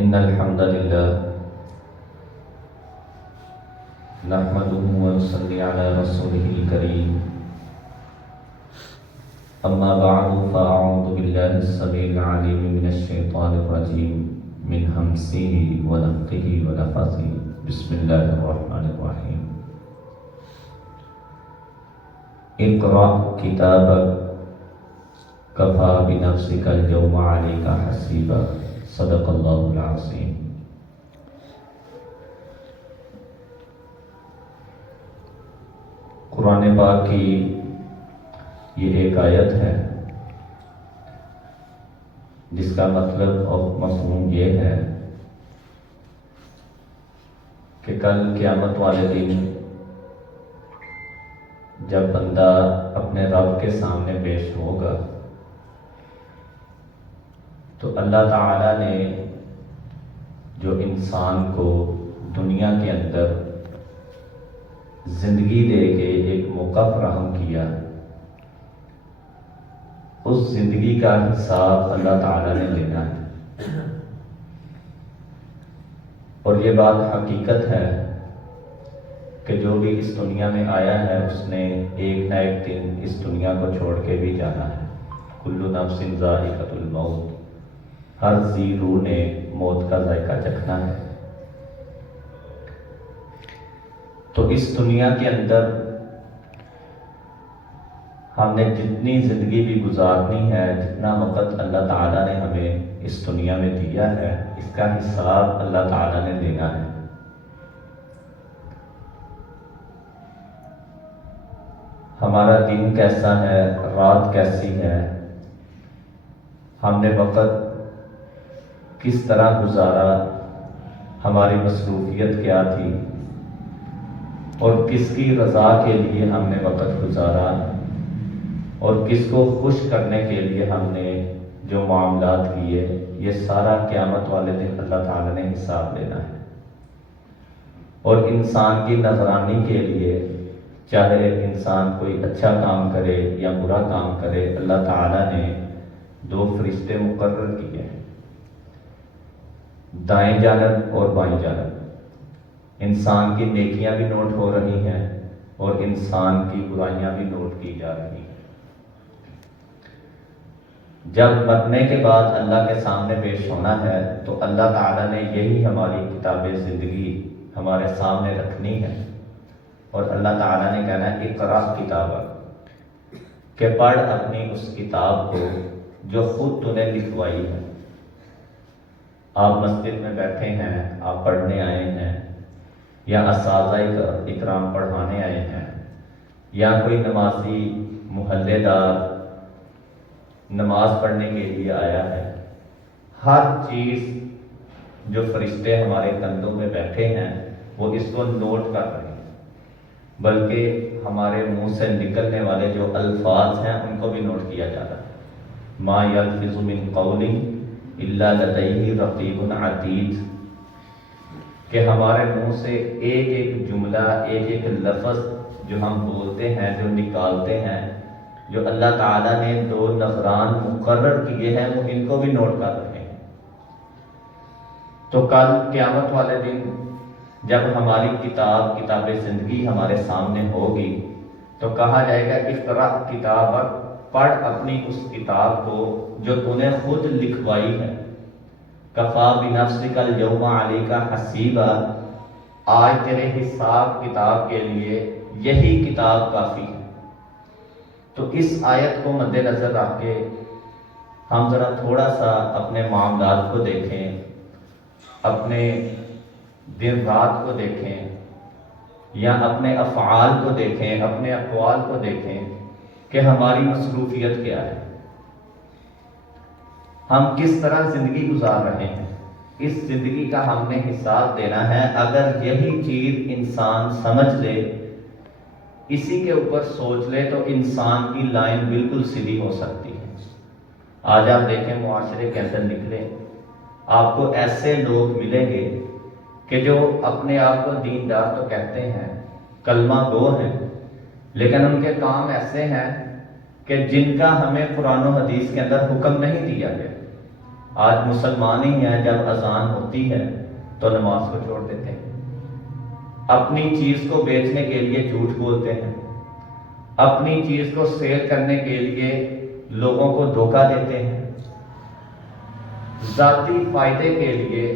إن الحمد لله نحمده ونصلي على رسوله الكريم أما بعد فأعوذ بالله السميع العليم من الشيطان الرجيم من همزه ونفخه ونفثه بسم الله الرحمن الرحيم اقرأ كتابك كفى بنفسك اليوم عليك حسيبا صدق اللہ العظیم۔ قرآن پاک کی یہ ایک آیت ہے جس کا مطلب اور مفہوم یہ ہے کہ کل قیامت والے دن جب بندہ اپنے رب کے سامنے پیش ہوگا تو اللہ تعالیٰ نے جو انسان کو دنیا کے اندر زندگی دے کے ایک موقع فراہم کیا، اس زندگی کا حساب اللہ تعالیٰ نے لینا ہے۔ اور یہ بات حقیقت ہے کہ جو بھی اس دنیا میں آیا ہے اس نے ایک نہ ایک دن اس دنیا کو چھوڑ کے بھی جانا ہے۔ کل نفس ذائقۃ الموت، ہر ذی روح نے موت کا ذائقہ چکھنا ہے۔ تو اس دنیا کے اندر ہم نے جتنی زندگی بھی گزارنی ہے، جتنا وقت اللہ تعالیٰ نے ہمیں اس دنیا میں دیا ہے، اس کا حساب اللہ تعالیٰ نے دینا ہے۔ ہمارا دن کیسا ہے، رات کیسی ہے، ہم نے وقت کس طرح گزارا، ہماری مصروفیت کیا تھی، اور کس کی رضا کے لیے ہم نے وقت گزارا، اور کس کو خوش کرنے کے لیے ہم نے جو معاملات کیے، یہ سارا قیامت والے دن اللہ تعالیٰ نے حساب لینا ہے۔ اور انسان کی نگرانی کے لیے چاہے انسان کوئی اچھا کام کرے یا برا کام کرے، اللہ تعالیٰ نے 2 فرشتے مقرر کیے ہیں، دائیں جانب اور بائیں جانب۔ انسان کی نیکیاں بھی نوٹ ہو رہی ہیں اور انسان کی برائیاں بھی نوٹ کی جا رہی ہیں۔ جب مرنے کے بعد اللہ کے سامنے پیش ہونا ہے تو اللہ تعالیٰ نے یہی ہماری کتاب زندگی ہمارے سامنے رکھنی ہے، اور اللہ تعالیٰ نے کہنا ہے اقرأ کتابک، کہ پڑھ اپنی اس کتاب کو جو خود تو نے لکھوائی ہے۔ آپ مسجد میں بیٹھے ہیں، آپ پڑھنے آئے ہیں، یا اساتذہ اکرام پڑھانے آئے ہیں، یا کوئی نمازی محلے دار نماز پڑھنے کے لیے آیا ہے، ہر چیز جو فرشتے ہمارے کندھوں میں بیٹھے ہیں وہ اس کو نوٹ کر رہے ہیں، بلکہ ہمارے منہ سے نکلنے والے جو الفاظ ہیں ان کو بھی نوٹ کیا جا رہا ہے۔ ما یلفظ من قول الا لدیہ رقیب عتید، کہ ہمارے منہ سے ایک ایک جملہ، ایک ایک لفظ جو ہم بولتے ہیں، جو نکالتے ہیں، جو اللہ تعالیٰ نے 2 نگران مقرر کیے ہیں، وہ ان کو بھی نوٹ کر رہے ہیں۔ تو کل قیامت والے دن جب ہماری کتاب زندگی ہمارے سامنے ہوگی تو کہا جائے گا اقرأ کتابک، پڑھ اپنی اس کتاب کو جو تو نے خود لکھوائی ہے۔ کفیٰ بنفسک الیوم علیک حسیبا، آج تیرے حساب کتاب کے لیے یہی کتاب کافی ہے۔ تو اس آیت کو مد نظر رکھ کے ہم ذرا تھوڑا سا اپنے معاملات کو دیکھیں، اپنے دن رات کو دیکھیں، یا اپنے افعال کو دیکھیں، اپنے اقوال کو دیکھیں کہ ہماری مصروفیت کیا ہے، ہم کس طرح زندگی گزار رہے ہیں۔ اس زندگی کا ہم نے حساب دینا ہے۔ اگر یہی چیز انسان سمجھ لے، اسی کے اوپر سوچ لے، تو انسان کی لائن بالکل سیدھی ہو سکتی ہے۔ آج آپ دیکھیں معاشرے کے اندر نکلیں، آپ کو ایسے لوگ ملیں گے کہ جو اپنے آپ کو دیندار تو کہتے ہیں، کلمہ گو ہیں، لیکن ان کے کام ایسے ہیں کہ جن کا ہمیں قرآن و حدیث کے اندر حکم نہیں دیا گیا۔ آج مسلمان ہی ہیں جب اذان ہوتی ہے تو نماز کو چھوڑ دیتے ہیں، اپنی چیز کو بیچنے کے لیے جھوٹ بولتے ہیں، اپنی چیز کو سیل کرنے کے لیے لوگوں کو دھوکہ دیتے ہیں، ذاتی فائدے کے لیے،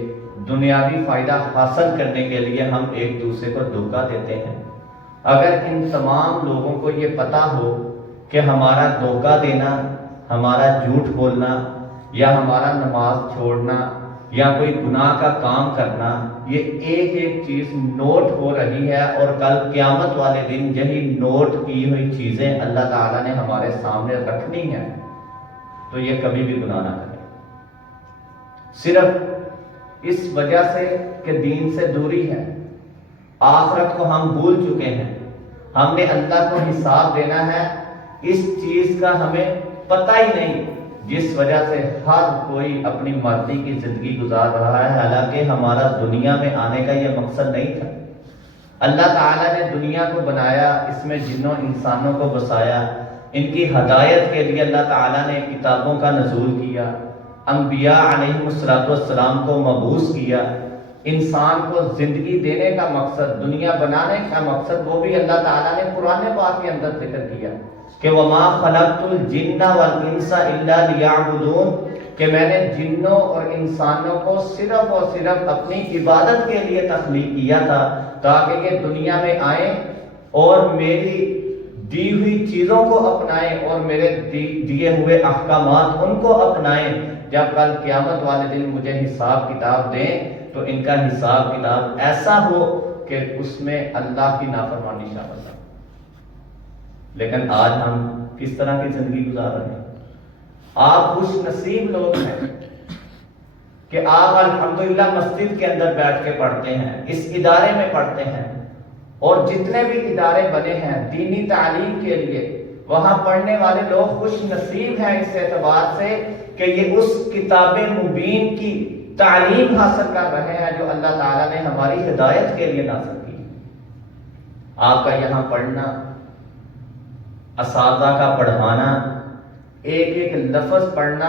دنیاوی فائدہ حاصل کرنے کے لیے ہم ایک دوسرے کو دھوکہ دیتے ہیں۔ اگر ان تمام لوگوں کو یہ پتہ ہو کہ ہمارا دھوکہ دینا، ہمارا جھوٹ بولنا، یا ہمارا نماز چھوڑنا، یا کوئی گناہ کا کام کرنا، یہ ایک ایک چیز نوٹ ہو رہی ہے، اور کل قیامت والے دن یہی نوٹ کی ہوئی چیزیں اللہ تعالیٰ نے ہمارے سامنے رکھنی ہیں، تو یہ کبھی بھی گناہ نہ کریں، صرف اس وجہ سے کہ دین سے دوری ہے، آخرت کو ہم بھول چکے ہیں، ہم نے اللہ کو حساب دینا ہے، اس چیز کا ہمیں پتہ ہی نہیں، جس وجہ سے ہر کوئی اپنی مرضی کی زندگی گزار رہا ہے، حالانکہ ہمارا دنیا میں آنے کا یہ مقصد نہیں تھا۔ اللہ تعالیٰ نے دنیا کو بنایا، اس میں جنوں انسانوں کو بسایا، ان کی ہدایت کے لیے اللہ تعالیٰ نے کتابوں کا نزول کیا، انبیاء علیہ السلام کو مبعوث کیا، انسان کو زندگی دینے کا مقصد، دنیا بنانے کا مقصد، وہ بھی اللہ تعالیٰ نے قرآن پاک کے اندر ذکر کیا کہ وَمَا خَلَقْتُ الْجِنَّ وَالْإِنسَ إِلَّا لِيَعْبُدُونَ، کہ میں نے جنوں اور انسانوں کو صرف اور صرف اپنی عبادت کے لیے تخلیق کیا تھا، تاکہ یہ دنیا میں آئیں اور میری دی ہوئی چیزوں کو اپنائیں اور میرے دیے ہوئے احکامات ان کو اپنائیں، جب کل قیامت والے دن مجھے حساب کتاب دیں تو ان کا حساب کتاب ایسا ہو کہ اس میں اللہ کی نافرمانی شامل ہے۔ لیکن آج ہم کس طرح کی زندگی گزار رہے ہیں؟ آپ خوش نصیب لوگ ہیں کہ آپ الحمدللہ مسجد کے اندر بیٹھ کے پڑھتے ہیں، اس ادارے میں پڑھتے ہیں، اور جتنے بھی ادارے بنے ہیں دینی تعلیم کے لیے، وہاں پڑھنے والے لوگ خوش نصیب ہیں اس اعتبار سے کہ یہ اس کتاب مبین کی تعلیم حاصل کر رہے ہیں جو اللہ تعالیٰ نے ہماری ہدایت کے لیے نازل کی۔ آپ کا یہاں پڑھنا، اساتذہ کا پڑھانا، ایک ایک لفظ پڑھنا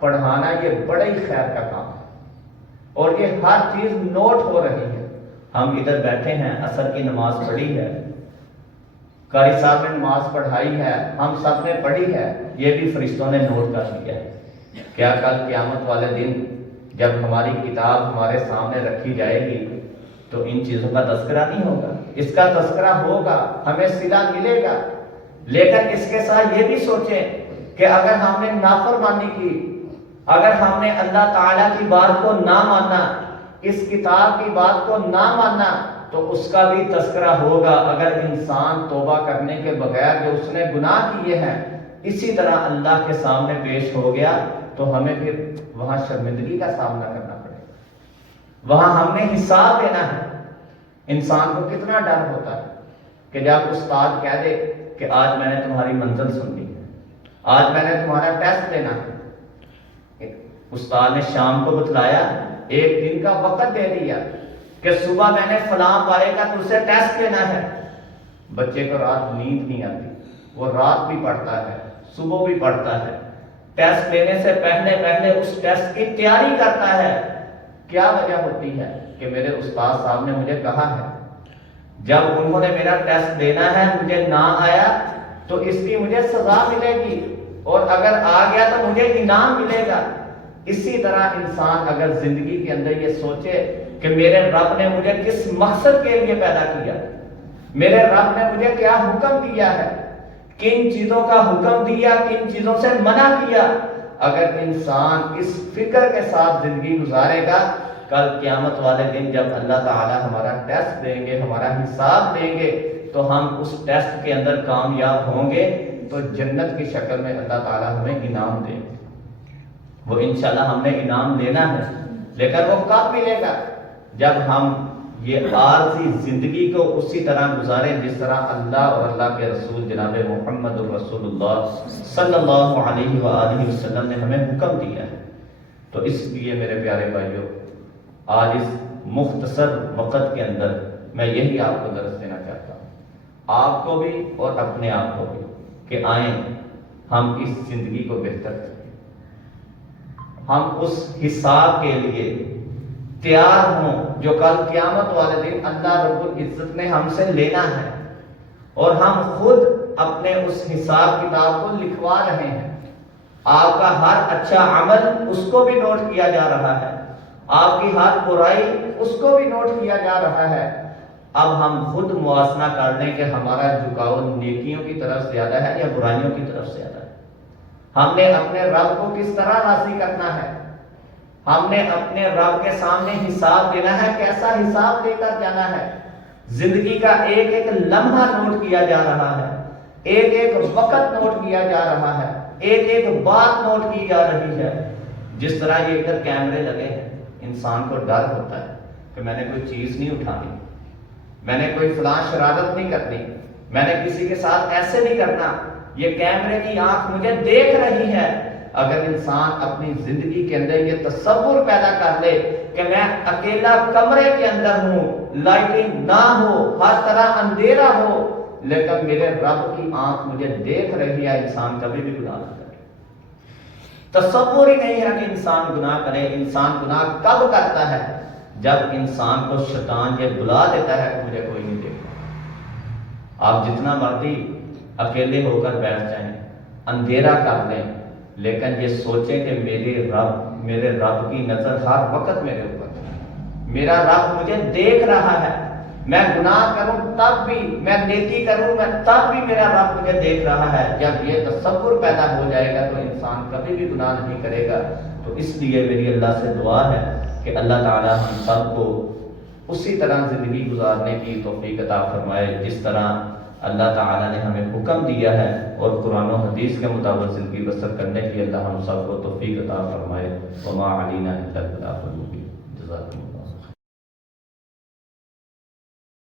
پڑھانا، یہ بڑا ہی خیر کا کام ہے، اور یہ ہر چیز نوٹ ہو رہی ہے۔ ہم ادھر بیٹھے ہیں، عصر کی نماز پڑھی ہے، قاری صاحب نے نماز پڑھائی ہے، ہم سب نے پڑھی ہے، یہ بھی فرشتوں نے نوٹ کر لیا ہے۔ کیا کل قیامت والے دن جب ہماری کتاب ہمارے سامنے رکھی جائے گی تو ان چیزوں کا تذکرہ نہیں ہوگا؟ اس کا تذکرہ ہوگا، ہمیں صلہ ملے گا، لیکن اس کے ساتھ یہ بھی سوچیں کہ اگر ہم نے نافرمانی کی، اگر ہم نے اللہ تعالیٰ کی بات کو نہ مانا، اس کتاب کی بات کو نہ مانا، تو اس کا بھی تذکرہ ہوگا۔ اگر انسان توبہ کرنے کے بغیر جو اس نے گناہ کیے ہیں اسی طرح اللہ کے سامنے پیش ہو گیا تو ہمیں پھر وہاں شرمندگی کا سامنا کرنا پڑے گا، وہاں ہم نے حساب دینا ہے۔ انسان کو کتنا ڈر ہوتا ہے کہ جب استاد کہہ دے کہ آج میں نے تمہاری منزل سن لی ہے، آج میں نے تمہارا ٹیسٹ دینا ہے۔ استاد نے شام کو بتلایا، ایک دن کا وقت دے دیا کہ صبح میں نے فلاں پارے کا تجھ سے ٹیسٹ لینا ہے۔ بچے کو رات نیند نہیں آتی، وہ رات بھی پڑھتا ہے، صبح بھی پڑھتا ہے، ٹیسٹ لینے سے پہلے اس ٹیسٹ کی تیاری کرتا ہے۔ کیا وجہ ہوتی ہے کہ میرے استاد صاحب نے مجھے کہا ہے جب انہوں نے میرا ٹیسٹ دینا ہے مجھے نہ آیا تو اس کی مجھے سزا ملے گی، اور اگر آ گیا تو مجھے انعام ملے گا۔ اسی طرح انسان اگر زندگی کے اندر یہ سوچے کہ میرے رب نے مجھے کس مقصد کے لیے پیدا کیا، میرے رب نے مجھے کیا حکم دیا ہے، کن چیزوں کا حکم دیا، کن چیزوں سے منع کیا، اگر انسان اس فکر کے ساتھ زندگی گزارے گا، کل قیامت والے دن جب اللہ تعالیٰ ہمارا ٹیسٹ دیں گے، ہمارا حساب دیں گے، تو ہم اس ٹیسٹ کے اندر کامیاب ہوں گے تو جنت کی شکل میں اللہ تعالیٰ ہمیں انعام دیں گے۔ وہ انشاءاللہ ہم نے انعام لینا ہے، لیکن وہ کب ملے گا؟ جب ہم یہ عارضی زندگی کو اسی طرح گزاریں جس طرح اللہ اور اللہ کے رسول جناب محمد الرسول اللہ صلی اللہ علیہ وآلہ وسلم نے ہمیں حکم دیا ہے۔ تو اس لیے میرے پیارے بھائیوں، آج اس مختصر وقت کے اندر میں یہی آپ کو درس دینا چاہتا ہوں، آپ کو بھی اور اپنے آپ کو بھی، کہ آئیں ہم اس زندگی کو بہتر کریں۔ ہم اس حساب کے لیے تیار ہوں جو کل قیامت والے دن اللہ رب العزت نے ہم سے لینا ہے، اور ہم خود اپنے اس حساب کتاب کو لکھوا رہے ہیں۔ آپ کا ہر اچھا عمل اس کو بھی نوٹ کیا جا رہا ہے، آپ کی ہر برائی اس کو بھی نوٹ کیا جا رہا ہے۔ اب ہم خود موازنہ کر لیں کہ ہمارا جھکاؤ نیکیوں کی طرف زیادہ ہے یا برائیوں کی طرف زیادہ ہے۔ ہم نے اپنے رب کو کس طرح راضی کرنا ہے، ہم نے اپنے رب کے سامنے حساب دینا ہے، کیسا حساب لے کر جانا ہے۔ زندگی کا ایک ایک لمحہ نوٹ کیا جا رہا ہے، ایک ایک وقت نوٹ کیا جا رہا ہے، ایک ایک بات نوٹ کی جا رہی ہے۔ جس طرح یہ ادھر کیمرے لگے ہیں، انسان کو ڈر ہوتا ہے کہ میں نے کوئی چیز نہیں اٹھانی، میں نے کوئی فلاں شرارت نہیں کرنی، میں نے کسی کے ساتھ ایسے نہیں کرنا، یہ کیمرے کی آنکھ مجھے دیکھ رہی ہے۔ اگر انسان اپنی زندگی کے اندر یہ تصور پیدا کر لے کہ میں اکیلا کمرے کے اندر ہوں، لائٹنگ نہ ہو، ہر طرح اندھیرا ہو، لیکن میرے رب کی آنکھ مجھے دیکھ رہی ہے، انسان کبھی بھی گناہ نہ کرے۔ تصور ہی نہیں ہے کہ انسان گناہ کرے۔ انسان گناہ کب کرتا ہے؟ جب انسان کو شیطان یہ بلا دیتا ہے کہ مجھے کوئی نہیں دیکھتا۔ آپ جتنا مرضی اکیلے ہو کر بیٹھ جائیں، اندھیرا کر لیں، لیکن یہ سوچیں کہ میرے رب کی نظر ہر وقت میرے اوپر ہے، میرا رب مجھے دیکھ رہا ہے۔ میں گناہ کروں تب بھی، میں نیکی کروں میں تب بھی میرا رب مجھے دیکھ رہا ہے۔ جب یہ تصور پیدا ہو جائے گا تو انسان کبھی بھی گناہ نہیں کرے گا۔ تو اس لیے میری اللہ سے دعا ہے کہ اللہ تعالی ہم سب کو اسی طرح زندگی گزارنے کی توفیق عطا فرمائے جس طرح اللہ تعالیٰ نے ہمیں حکم دیا ہے، اور قرآن و حدیث کے مطابق زندگی بسر کرنے کی اللہ ہم سب کو توفیق عطا فرمائے۔ وما علینا الا البلاغ المبین۔